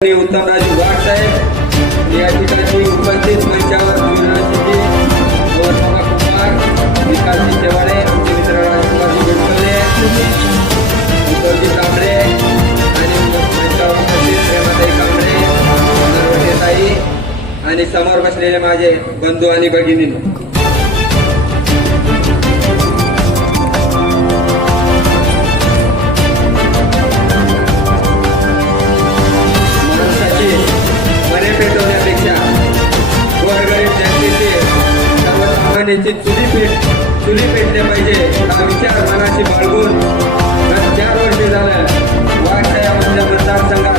आणि वाघ साहेब. या ठिकाणी उपस्थित मंचावर कुमार आमचे मित्र राजकुमारजी उद्धवजी कांबळे आणि मंचावर उपस्थित प्रेमाताई कांबळे नरवटेताई आणि समोर बसलेले माझे बंधू आणि भगिनी. चुली पेटले पाहिजे. हा विचार मनाशी बाळगून गत चार वर्षे झालं वाटच्या वाघसाहेबांच्या मतदारसंघात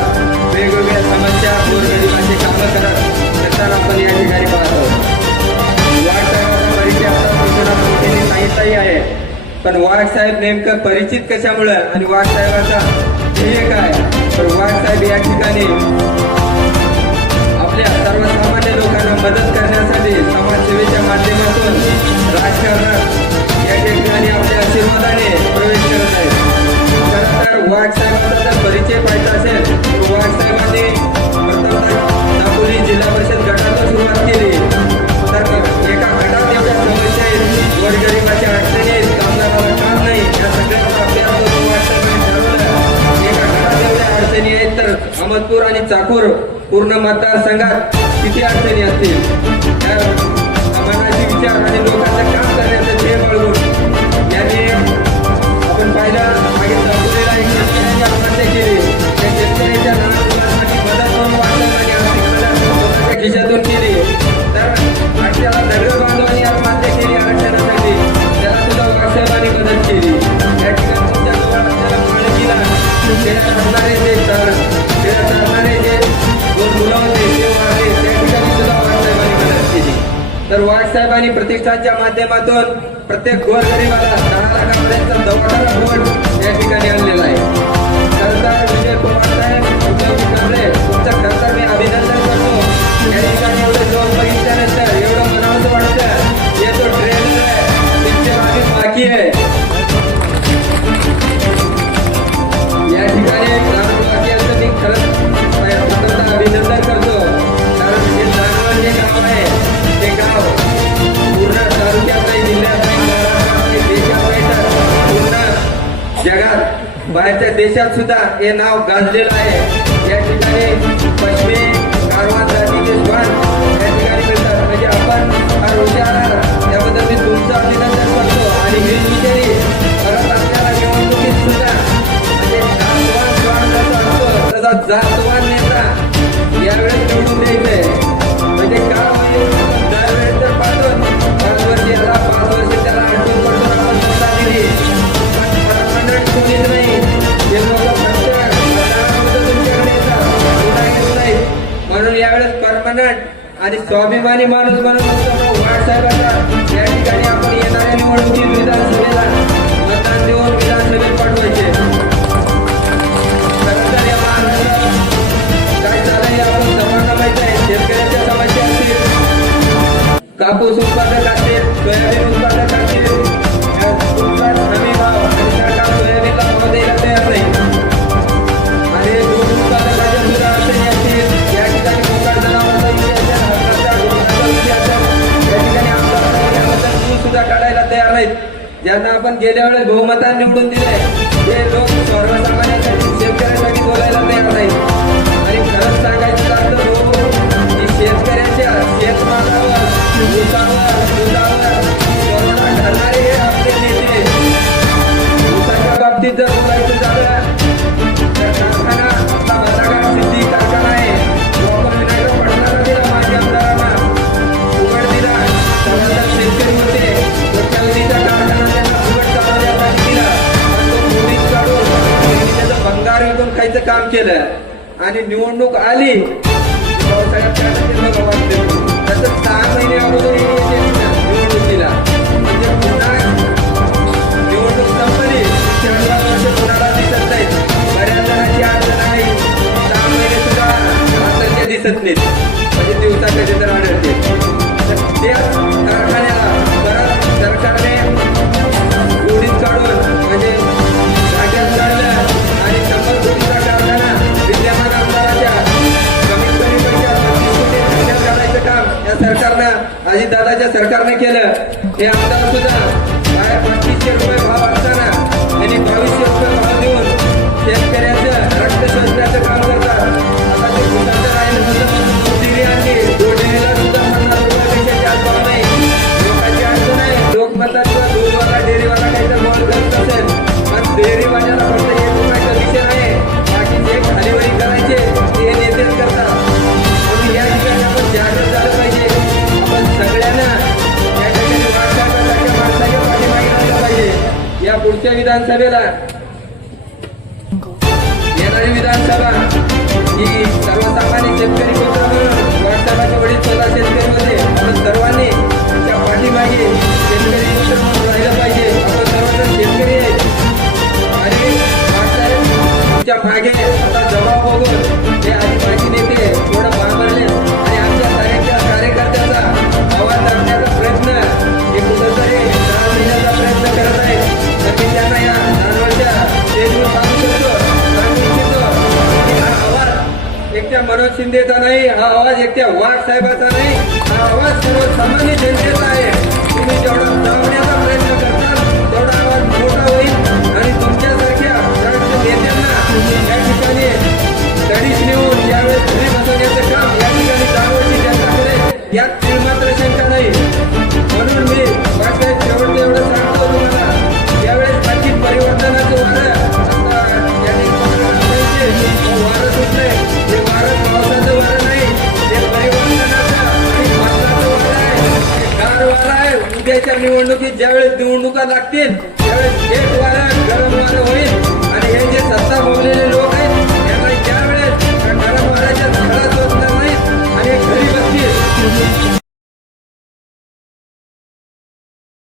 वेगवेगळ्या समस्या गोरगरिबांची कामं करत करताना आपण या ठिकाणी पाहतो वाघसाहेबांचा परिचय आता मोठीने सांगितलाही आहे. पण वाघसाहेब नेमकं परिचित कशामुळं आणि वाघसाहेबाचा ध्येय काय? तर वाघसाहेब या ठिकाणी आपल्या सर्वसामान्य लोकांना मदत करण्यासाठी समाजसेवेच्या माध्यमातून राजकारण चाकूर पूर्ण मतदारसंघात किती अडचणी असतील? त्या विचार आणि लोकांचं काम करण्याचं ध्येय बाळगून यांनी आपण पाहिलं मागे चाकूरला एक शेतकऱ्यांची आत्महत्या केली. त्या शेतकऱ्यांच्या लहान मुलांसाठी मदत म्हणून वाटलं आणि आर्थिक मदत खिशातून बाळासाहेबांनी प्रतिष्ठानच्या माध्यमातून प्रत्येक गोरगरिबाला दहा लाखापर्यंत दवाखाना बोर्ड या ठिकाणी आणलेला आहे. जगात बाहेरच्या देशात सुद्धा हे नाव गाजलेलं आहे. या ठिकाणी पश्चिमी कारवान जातीचे श्वान या ठिकाणी मिळतात. म्हणजे आपण फार हुशार आहात. त्याबद्दल मी तुमचं अभिनंदन स्वाभिमानी माणूस म्हणून उत्तम वाघ या ठिकाणी आपण येणाऱ्या निवडणुकीत विधानसभेला मतदान देऊन विधानसभेत पाठवायचे. खरं या महाराष्ट्रात काय झालंय आपण सर्वांना माहीत आहे. समस्या असतील. कापूस उत्पादक असतील सोयाबीन उत्पादक ज्यांना आपण गेल्या वेळेस बहुमतात निवडून दिले ते लोक सर्वसामान्य त्याचं भंगार खायचं काम केलं आणि निवडणूक आली तसं सहा महिने अगोदर निवडणुकीला. म्हणजे पुन्हा निवडणूक संपली. चौदा वर्ष कुणाला दिसत नाही बऱ्याच जणांची अडचण आहे. सहा महिने सुद्धा हाताच्या दिसत नाहीत. म्हणजे दिवसा कधी तर आढळते. રૂપિયા ભાવ આપશો ને पुढच्या विधानसभेला. येणारी विधानसभा ही सर्वसामान्य शेतकरी मित्र मनोज शिंदेचा नाही हा आवाज एकट्या वाघ साहेबाचा नाही हा आवाज सर्वसामान्य जनतेचा आहे. तुम्ही जेवढा लावण्याचा प्रयत्न करता तेवढा आवाज लागतील. त्यावेळेस